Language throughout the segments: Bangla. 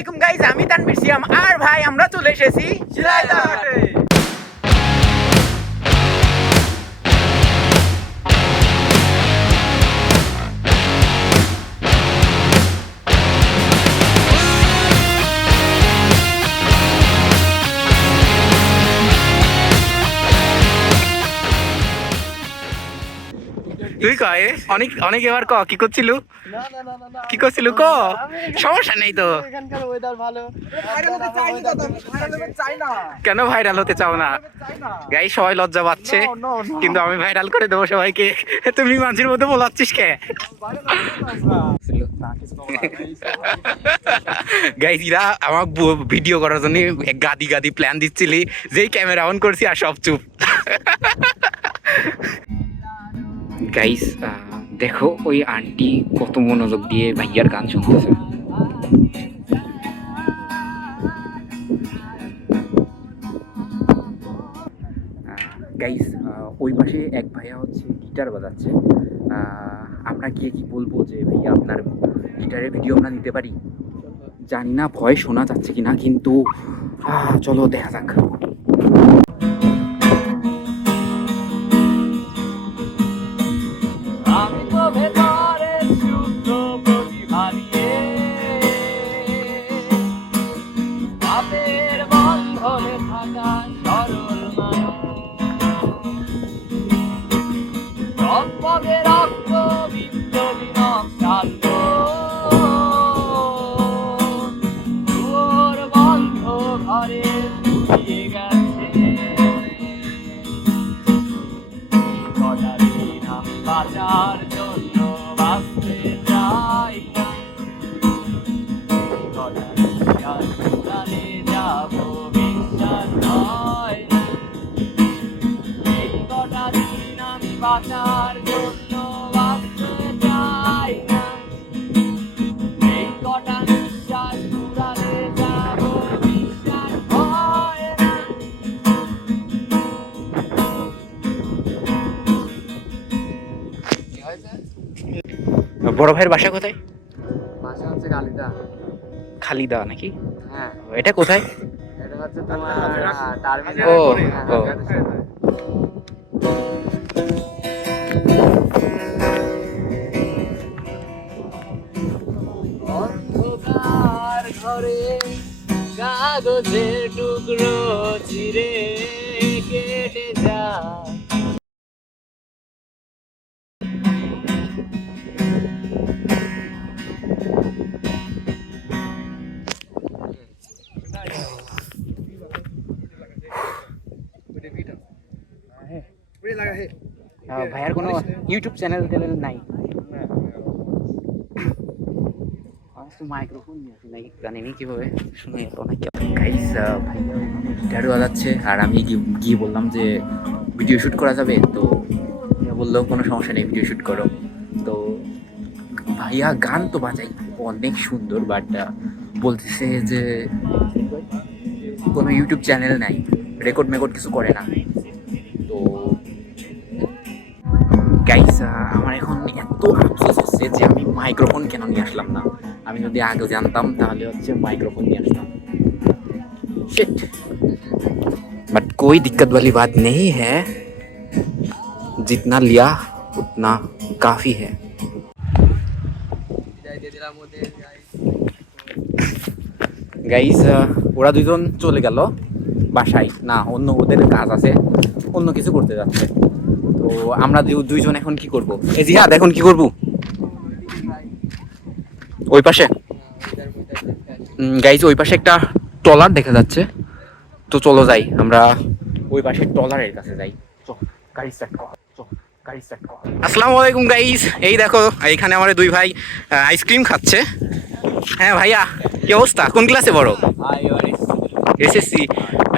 আলাইকুম গাইস, আমি তানভীর সিয়াম আর ভাই আমরা চলে এসেছি ঝিনাইদহে। তুই কয় অনেক অনেক এবার ক কি করছিল, কি করছিল ক, সমস্যা নেই তো। কেন ভাইরাল হতে চাও না? গাই সবাই লজ্জা পাচ্ছে, কিন্তু আমি ভাইরাল করে দেবো সবাইকে। তুমি মানুষের মধ্যে বলাচ্ছিস কে? গাইস ইরা আমার ভিডিও করার জন্য গাদি গাদি প্ল্যান দিচ্ছিলি, যেই ক্যামেরা অন করছি আর সব চুপ। গাইস দেখো ওই আন্টি কত মনোযোগ দিয়ে ভাইয়ার গান শুনতেছে। গাইস ওই পাশে এক ভাইয়া হচ্ছে গিটার বাজাচ্ছে। আমরা গিয়ে কি বলবো যে ভাইয়া আপনার গিটারের ভিডিও আমরা নিতে পারি? জানি না ভয় শোনা যাচ্ছে কিনা, কিন্তু চলো দেখা যাক। বড় ভাইয়ের বাসা কোথায়? বাসা হচ্ছে খালিদা। খালিদা নাকি? হ্যাঁ, এটা কোথায়? এটা হচ্ছে তোমার টার্মিনাল। ও অন্ধকার ঘরে কাগজের টুকরো চিরে কেটে যায়। ভাইয়ার কোনো ইউটিউব চ্যানেল ট্যানেল নাই? মাইক্রোফোন নাই, জানিনি কিভাবে শুনে অনেক। গাইস ভাইয়া গিটার বাজাচ্ছে আর আমি গিয়ে বললাম যে ভিডিও শ্যুট করা যাবে, তো বললো কোনো সমস্যা নেই, ভিডিও শ্যুট করো। তো ভাইয়া গান তো বাজাই অনেক সুন্দর, বাট বলতেছে যে কোনো ইউটিউব চ্যানেল নাই, রেকর্ড মেকর্ড কিছু করে না। তো গাইস আমার এখন এত আফসোস হচ্ছে যে আমি মাইক্রোফোন কেন নিয়ে আসলাম না। আমি যদি আগে জানতাম তাহলে হচ্ছে মাইক্রোফোন নিয়ে আসতাম। शिट, बट कोई दिक्कत वाली बात नहीं है, जितना लिया उतना काफी है। গাইস ওরা দুজন চলে গেল বাসায়, না অন্য ওদের কাজ আছে, অন্য কিছু করতে যাচ্ছে। তো আমরা দুইজন এখন কি করব? এই জিহাদ এখন কি করব? ওই পাশে গাইস ওই পাশে একটা ট্রলার দেখা যাচ্ছে, তো চলো যাই আমরা ওই পাশে ট্রলারের কাছে যাই। গাড়ি স্টার্ট কর, গাড়ি স্টার্ট কর। আসসালামু আলাইকুম গাইস, এই দেখো এইখানে আমার দুই ভাই আইসক্রিম খাচ্ছে। হ্যাঁ ভাইয়া কি অবস্থা? কোন ক্লাসে পড়ো? এসএসসি।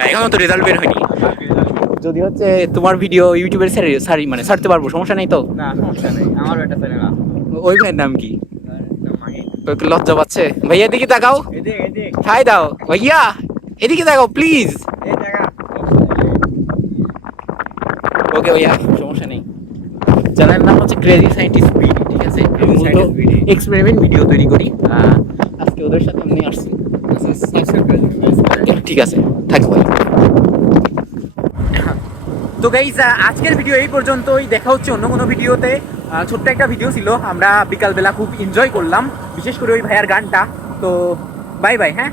এখনো তো রেজাল্ট বের হয়নি। যদি হচ্ছে তোমার ভিডিও ইউটিউবের মানে ছাড়তে পারবো, সমস্যা নেই তো? না, সমস্যা নেই, আমার একটা চ্যানেল আছে। ওই ভাইয়ের নাম কি? লজ্জা পাচ্ছে ভাইয়া, এদিকে তাকাও, হাই দাও ভাইয়া, এদিকে তাকাও প্লিজ। ওকে ভাইয়া, সমস্যা নেই। চ্যানেলের নাম হচ্ছে ক্রেজি সায়েন্টিস্ট বিডি, ঠিক আছে? এক্সপেরিমেন্ট ভিডিও তৈরি করি। আজকে ওদের সাথে এমনি আসছি। সাবস্ক্রাইব করে দিন ঠিক আছে, থাকবো। তো গাইজ আজকের ভিডিও এই পর্যন্তই, দেখা হচ্ছে অন্য কোনো ভিডিওতে। ছোট্ট একটা ভিডিও ছিল, আমরা বিকালবেলা খুব এনজয় করলাম, বিশেষ করে ওই ভাইয়ার গানটা। তো বাই বাই, হ্যাঁ।